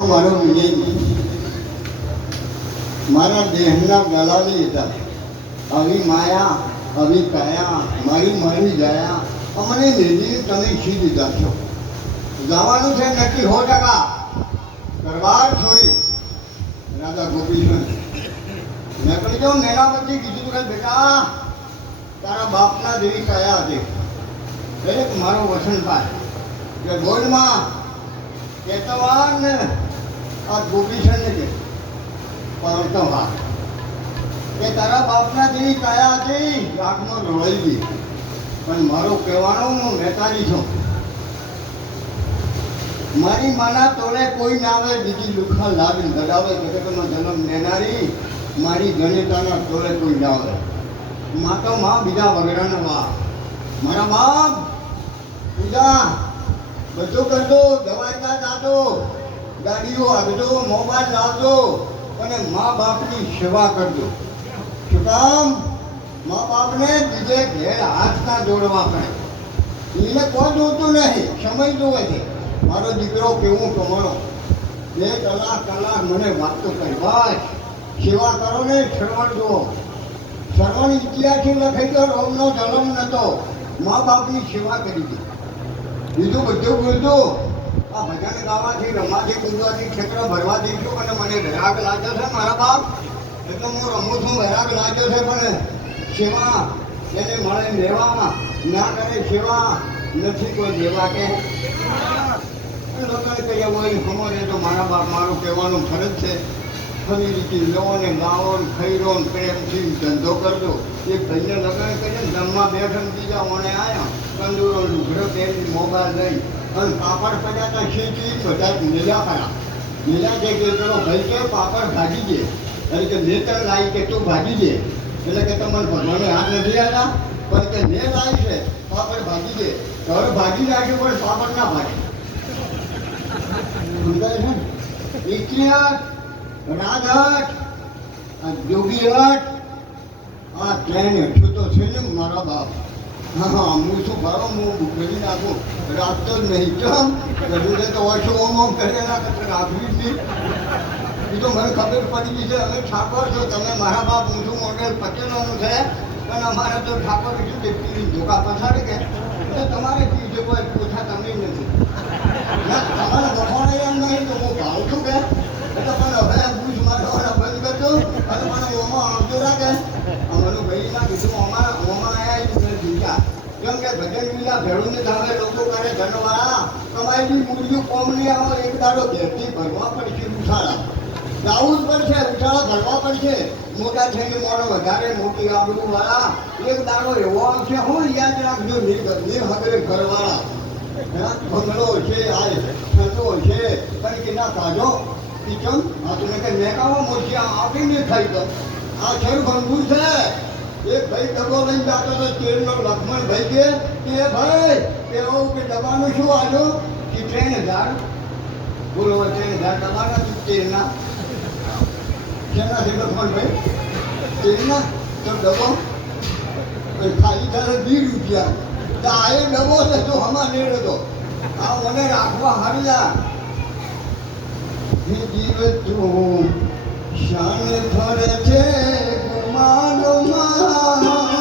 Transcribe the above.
મારો વિજય મારા દેહના ગલાવી હતા. આવી માયા આવી કાયા મારી મારી જાયા અમને લીધી તમે ખી દીધા છો. જવાનું છે નક્કી 100%. દરબાર છોડી રાજા ગોપીચંદ નીકળી જાઉં. નેના પછી કીધું કે બેટા તારા બાપના જેવી કાયા હતી દરેક મારો વચન પાય કે બોલમાં કેતવાન ને આ ગોપીચંદ કે પાડતો વાત કે તારા બાપના જેવી કાયા હતી આંખમાં રોળાઈ ગઈ. પણ મારો કહેવાનો હું નેતાજી છું. મારી માના તોડે કોઈ ના આવે બીજી લુખા લાવી ગડાવે જગતનો જન્મ લેનારી મારી ગણિતાના તોડે કોઈ ના આવે. માં તો માં બીજા વગેરેના બાપ મારા બાપ પૂજા બધું કરજો. દવાઈતા જાતો ગાડીઓ આગજો મોબાઈલ લાવજો અને મા બાપની સેવા કરજો. શું કામ? મા બાપને બીજે ઘેર હાથ ના જોડવા પડે. એને કોઈ જોતું નહીં, સમય જોવે છે. મારો દીકરો કેવું કમાણો 2 કલાક મને વાત તો કરી બસ સેવા કરો ને. શ્રવણ જુઓ, શ્રવણ ઇતિહાસથી લખાઈ ગયો. રોમનો જન્મ નહોતો, મા બાપની સેવા કરી હતી. બીજું બધું બોલતું આ ભજન ગાવાથી રમાથી કૂદવાથી ક્ષેત્ર ભરવાથી શું અને મને વૈરાગ લાગ્યો છે મારા બાપ એટલે હું રમું છું. વૈરાગ લાગ્યો છે પણ સેવા એને મળે લેવામાં ના કરે સેવા નથી કોઈ દેવા કે લોકોને કહીએ હોય સમજે તો મારા બાપ મારું કહેવાનું ફરજ છે. ખરી રીતે લો ને ગાવો ને ખૈરો ને પ્રેમથી ધંધો કરજો. એક ભાઈને લગ્ન કરીને જમવા બેઠા બીજા ઓણે આવ્યા તંદુરો લુગડો પહેરી મોબાઈલ લઈ અને પાપડ પડ્યા હતા શીખી બધા મેલા કર્યા. મેલા જે પેલો ભાઈ કે પાપડ ભાજી દે એટલે કે નેતર લાવી કે તું ભાજી દે એટલે કે તમને ભગવાને હાથ નથી આવ્યા પણ કે ને લાવી છે પાપડ ભાજી દે તો હવે ભાજી નાખ્યું પણ પાપડ ના ભાજી સમજાય છે. ઇતિહાસ રાજહટ જોગીહટ આ ટ્રેન હેઠું તો છે ને મારા બાપ. હા હું શું ભરો હું કરી નાખું રાખતો જ નહીં. કેમ બધું તો ઓછું ઓમ કરી નાખે રાખવી જ નહીં. એ તો મને ખબર પડી ગઈ છે. હવે ઠાકોર છો તમે મારા બાપ ઊંધું મોડેલ પટેલોનું છે પણ અમારે તો ઠાકોર શું કે પીરી ધોકા પછાડે કે તમારે પીજે કોઈ પૂછા તમને નથી. તમારે વખોડે એમ નહીં તો હું ભાવ છું કે એટલે પણ હવે બૂઝ મારવાના બંધ કરજો અને મને ઓમાં આવતો રાખે. અમારું ભાઈ ના કીધું ઓમાં આવ્યા જીવ્યા કેમ કે ભજન વિના ભેળું ને સામે લોકો કરે ધનવાળા તમારી મૂળિયું કોમ નહીં આવો. એક દાડો ઘેરથી ભરવા પડશે ઉઠાળા જાવું જ પડશે. ઉઠાળા ભરવા પડશે. મોટા થઈને મોડો વધારે મોટી આબરૂ વાળા એક દાડો એવો આવશે. હું યાદ રાખજો નિર્હગરે ઘરવાળા ભંગલો છે આ સંતો છે પણ કે ના કાઢો કિચન આ તમે કે મેકાવા મોટી આપીને ખાઈ દો. આ શરૂ ભંગુર છે. એક ભાઈ ડબ્બો લઈને જતો હતો તેલનો લક્ષ્મણ ભાઈ કે ભાઈ કેવું કે ડબ્બાનું શું આજો કે 3000 બોલો 3000 ડબ્બાના તેલના શેનાથી લક્ષ્મણ ભાઈ તેલના તો ડબ્બો ખાલી તારે 2 રૂપિયા તો આ એ ડબ્બો છે તો હમણાં નહીં હતો. આ મને રાખવા હાર્યા જીવ તું શાન ફરે છે ગુમાનો માં